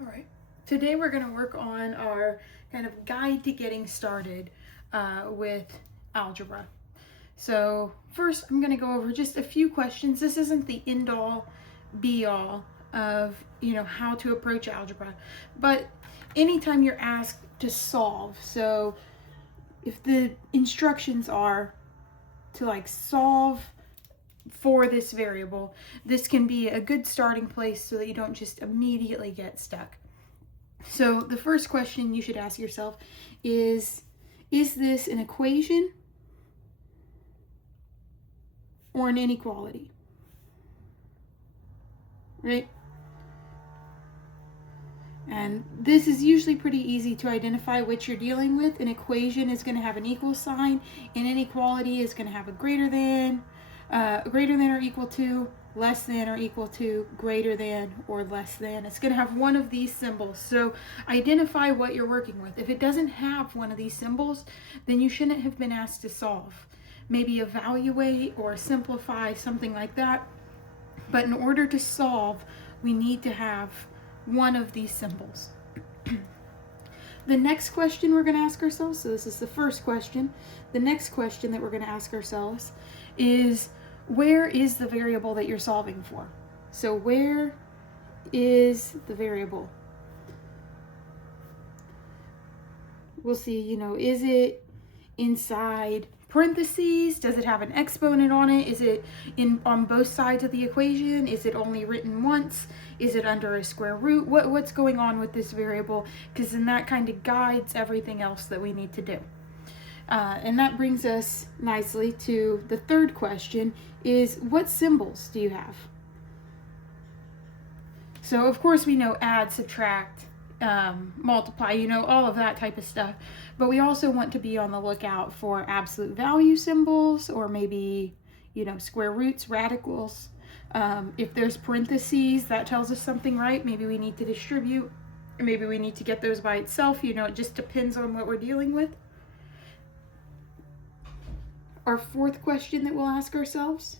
All right. Today we're going to work on our kind of guide to getting started with algebra. So first I'm going to go over just a few questions. This isn't the end-all, be-all of how to approach algebra, but anytime you're asked to solve, so if the instructions are to solve for this variable, this can be a good starting place so that you don't just immediately get stuck. So the first question you should ask yourself is this an equation or an inequality? Right? And this is usually pretty easy to identify which you're dealing with. An equation is going to have an equal sign. An inequality is going to have a greater than or equal to, less than or equal to, greater than or less than. It's going to have one of these symbols. So identify what you're working with. If it doesn't have one of these symbols, then you shouldn't have been asked to solve. Maybe evaluate or simplify, something like that. But in order to solve, we need to have one of these symbols. The next question we're going to ask ourselves, so this is the first question, the next question that we're going to ask ourselves is, where is the variable that you're solving for? So where is the variable? We'll see, is it inside parentheses? Does it have an exponent on it? Is it on both sides of the equation? Is it only written once? Is it under a square root? What's going on with this variable? Because then that kind of guides everything else that we need to do. And that brings us nicely to the third question, is what symbols do you have? So of course we know add, subtract, multiply, all of that type of stuff. But we also want to be on the lookout for absolute value symbols, or maybe, square roots, radicals. If there's parentheses, that tells us something, right? Maybe we need to distribute, or maybe we need to get those by itself. It just depends on what we're dealing with. Our fourth question that we'll ask ourselves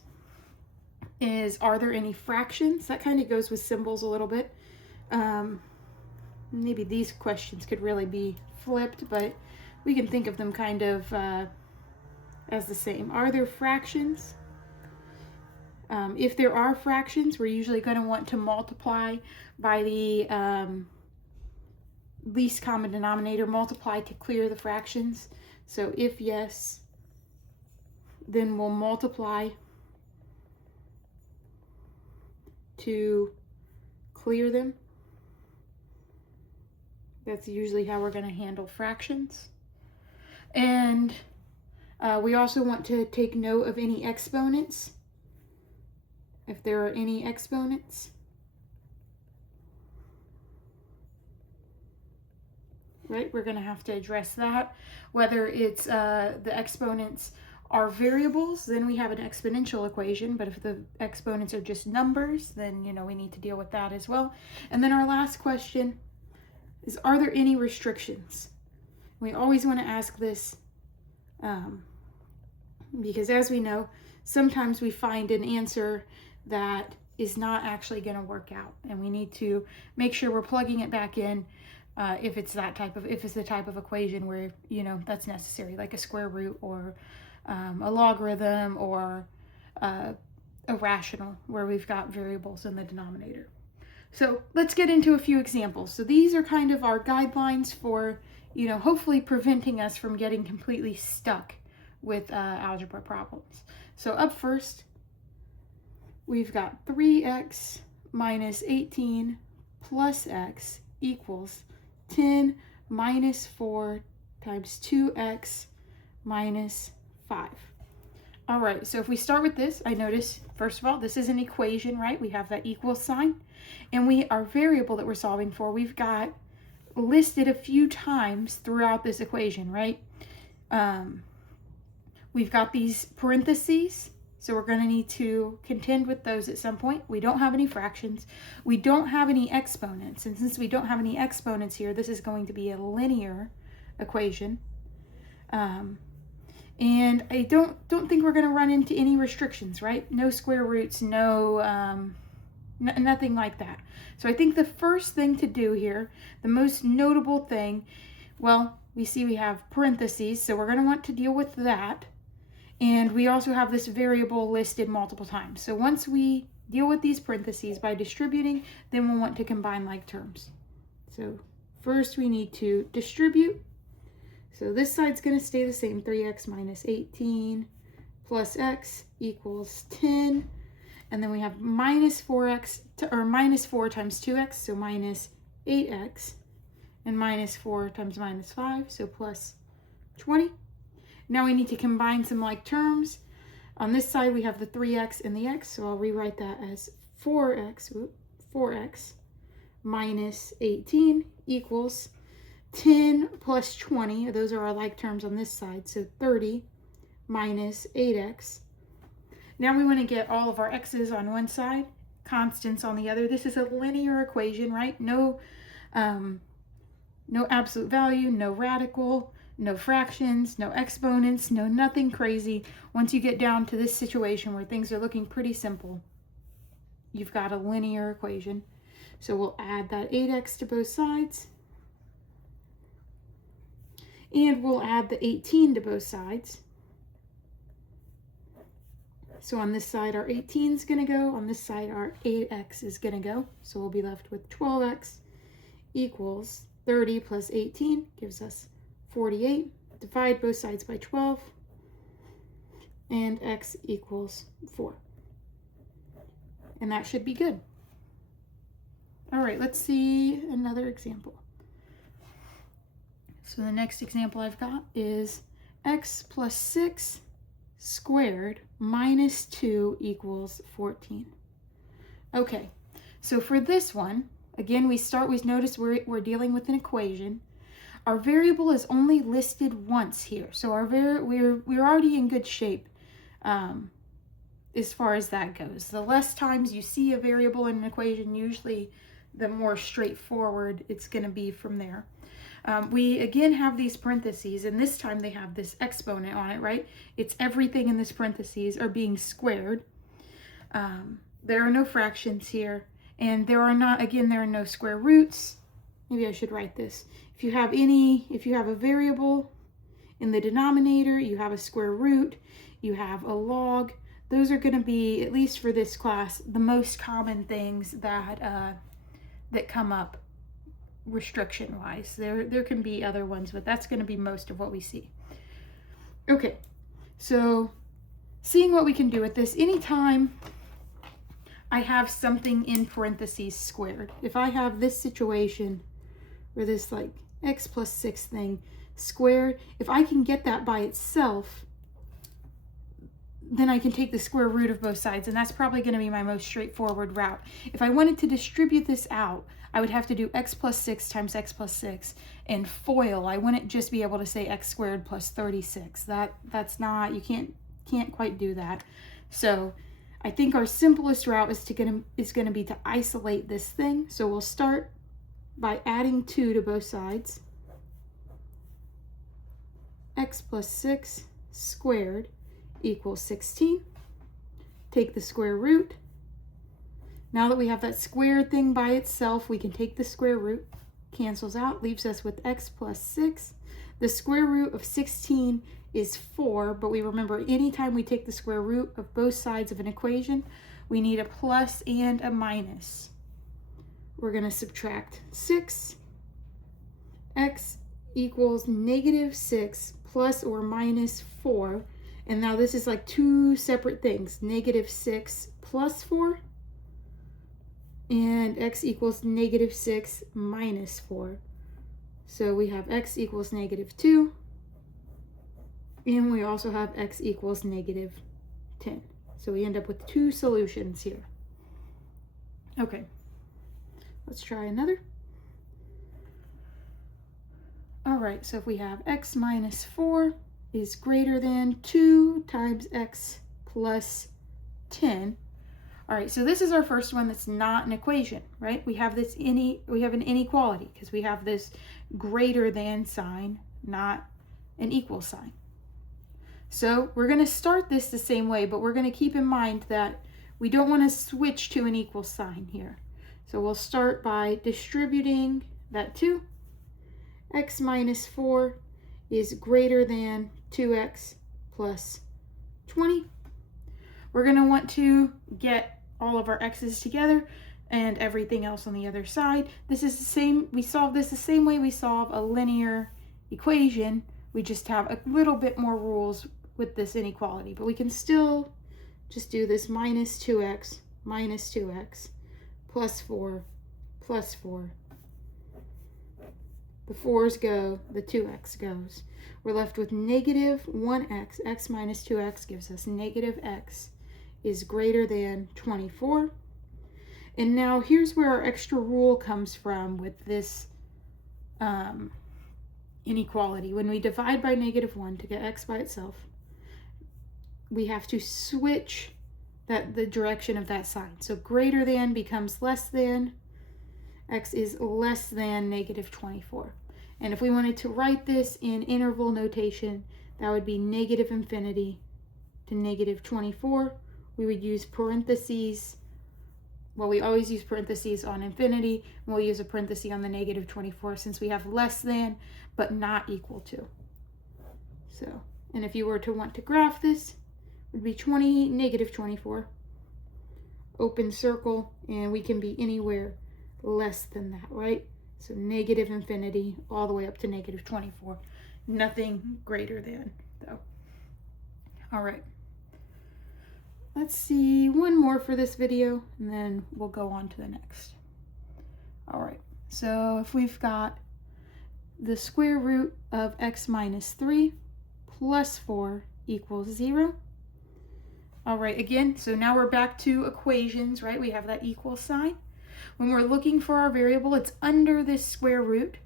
is, are there any fractions? That kind of goes with symbols a little bit. Maybe these questions could really be flipped, but we can think of them kind of as the same. Are there fractions? If there are fractions, we're usually going to want to multiply by the least common denominator, multiply to clear the fractions. So if yes, then we'll multiply to clear them. That's usually how we're going to handle fractions. And we also want to take note of any exponents, if there are any exponents. Right, we're going to have to address that. Whether it's the exponents are variables, then we have an exponential equation. But if the exponents are just numbers, then we need to deal with that as well. And then our last question is, are there any restrictions? We always want to ask this because, as we know, sometimes we find an answer that is not actually going to work out, and we need to make sure we're plugging it back in if it's the type of equation where that's necessary, like a square root or a logarithm or a rational where we've got variables in the denominator. So let's get into a few examples. So these are kind of our guidelines for, hopefully preventing us from getting completely stuck with algebra problems. So up first, we've got 3x minus 18 plus x equals 10 minus 4 times 2x minus 5. All right, so if we start with this, I notice, first of all, this is an equation, right? We have that equal sign. And our variable that we're solving for, we've got listed a few times throughout this equation, right? We've got these parentheses, so we're going to need to contend with those at some point. We don't have any fractions. We don't have any exponents. And since we don't have any exponents here, this is going to be a linear equation. And I don't think we're going to run into any restrictions, right? No square roots, no Nothing like that. So I think the first thing to do here, the most notable thing, well, we see we have parentheses, so we're going to want to deal with that. And we also have this variable listed multiple times. So once we deal with these parentheses by distributing, then we'll want to combine like terms. So first we need to distribute. So this side's going to stay the same, 3x minus 18 plus x equals 10. And then we have minus 4x, or minus 4 times 2x, so minus 8x. And minus 4 times minus 5, so plus 20. Now we need to combine some like terms. On this side we have the 3x and the x, so I'll rewrite that as 4x minus 18 equals 10 plus 20. Those are our like terms on this side, so 30 minus 8x. Now we want to get all of our x's on one side, constants on the other. This is a linear equation, right? No absolute value, no radical, no fractions, no exponents, no nothing crazy. Once you get down to this situation where things are looking pretty simple, you've got a linear equation. So we'll add that 8x to both sides. And we'll add the 18 to both sides. So on this side, our 18 is going to go. On this side, our 8x is going to go. So we'll be left with 12x equals 30 plus 18 gives us 48. Divide both sides by 12. And x equals 4. And that should be good. All right, let's see another example. So the next example I've got is x plus 6 squared minus 2 equals 14. Okay, so for this one, again, we notice we're dealing with an equation. Our variable is only listed once here, so we're already in good shape as far as that goes. The less times you see a variable in an equation, usually the more straightforward it's going to be from there. We again have these parentheses, and this time they have this exponent on it, right? It's everything in this parentheses are being squared. There are no fractions here, and there are no square roots. Maybe I should write this. If you have a variable in the denominator, you have a square root, you have a log. Those are going to be, at least for this class, the most common things that come up restriction-wise. There can be other ones, but that's going to be most of what we see. Okay, so seeing what we can do with this, anytime I have something in parentheses squared, if I have this situation where this like x plus 6 thing squared, if I can get that by itself, then I can take the square root of both sides, and that's probably going to be my most straightforward route. If I wanted to distribute this out, I would have to do x plus 6 times x plus 6 and FOIL. I wouldn't just be able to say x squared plus 36. That's not, you can't quite do that. So I think our simplest route is going to be to isolate this thing. So we'll start by adding 2 to both sides. X plus 6 squared equals 16. Take the square root. Now that we have that squared thing by itself, we can take the square root, cancels out, leaves us with x plus 6. The square root of 16 is 4, but we remember anytime we take the square root of both sides of an equation, we need a plus and a minus. We're going to subtract 6. X equals negative 6 plus or minus 4. And now this is like two separate things, negative 6 plus 4. And x equals negative 6 minus 4. So we have x equals negative 2. And we also have x equals negative 10. So we end up with two solutions here. Okay, let's try another. All right, so if we have x minus 4 is greater than 2 times x plus 10. All right, so this is our first one that's not an equation, right? We have an inequality because we have this greater than sign, not an equal sign. So we're going to start this the same way, but we're going to keep in mind that we don't want to switch to an equal sign here. So we'll start by distributing that 2. X minus 4 is greater than 2x plus 20. We're going to want to get all of our x's together and everything else on the other side. This is the same, we solve this the same way we solve a linear equation. We just have a little bit more rules with this inequality, but we can still just do this minus 2x plus 4 plus 4. The 4's go, the 2x goes. We're left with negative 1x. X minus 2x gives us negative x is greater than 24. And now here's where our extra rule comes from with this inequality. When we divide by negative 1 to get x by itself, we have to switch the direction of that sign. So greater than becomes less than. X is less than negative 24. And if we wanted to write this in interval notation, that would be negative infinity to negative 24. We would use parentheses. Well, we always use parentheses on infinity. And we'll use a parenthesis on the negative 24 since we have less than, but not equal to. So, and if you were to want to graph this, it would be negative 24. Open circle, and we can be anywhere less than that, right? So negative infinity all the way up to negative 24. Nothing greater than, though. All right. Let's see one more for this video, and then we'll go on to the next. All right. So if we've got the square root of x minus 3 plus 4 equals 0. All right, again, so now we're back to equations, right? We have that equal sign. When we're looking for our variable, it's under this square root.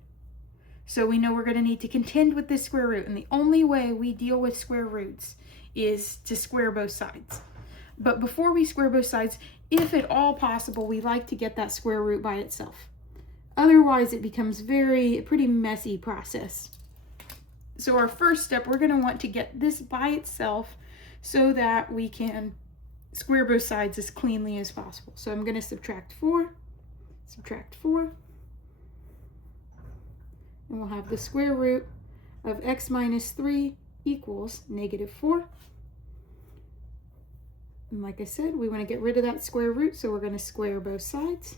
So we know we're going to need to contend with this square root. And the only way we deal with square roots is to square both sides. But before we square both sides, if at all possible, we like to get that square root by itself. Otherwise, it becomes a pretty messy process. So our first step, we're going to want to get this by itself so that we can square both sides as cleanly as possible. So I'm going to subtract 4, and we'll have the square root of x minus 3 equals negative 4. And like I said, we want to get rid of that square root, so we're going to square both sides.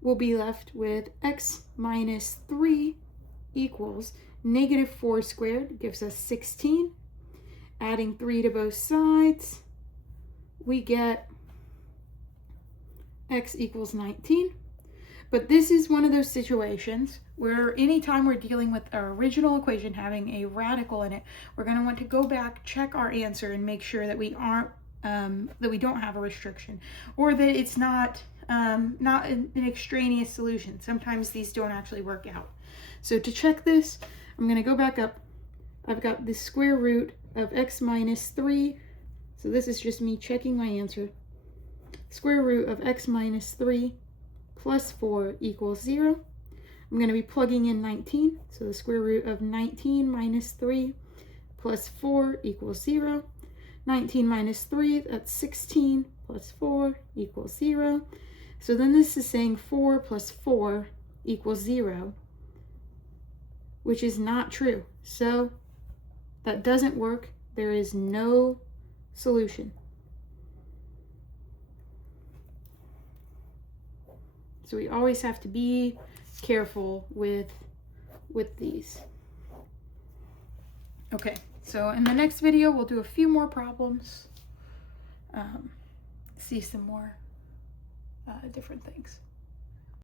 We'll be left with x minus 3 equals negative 4 squared, gives us 16. Adding 3 to both sides, we get x equals 19. But this is one of those situations where anytime we're dealing with our original equation having a radical in it, we're going to want to go back, check our answer, and make sure that we aren't that we don't have a restriction, or that it's not an extraneous solution. Sometimes these don't actually work out. So to check this, I'm going to go back up. I've got the square root of x minus 3. So this is just me checking my answer. Square root of x minus 3 plus 4 equals 0. I'm going to be plugging in 19. So the square root of 19 minus 3 plus 4 equals 0. 19 minus 3, that's 16, plus 4 equals 0. So then this is saying 4 plus 4 equals 0, which is not true. So that doesn't work. There is no solution. So we always have to be careful with these. Okay, so in the next video, we'll do a few more problems, see some more different things.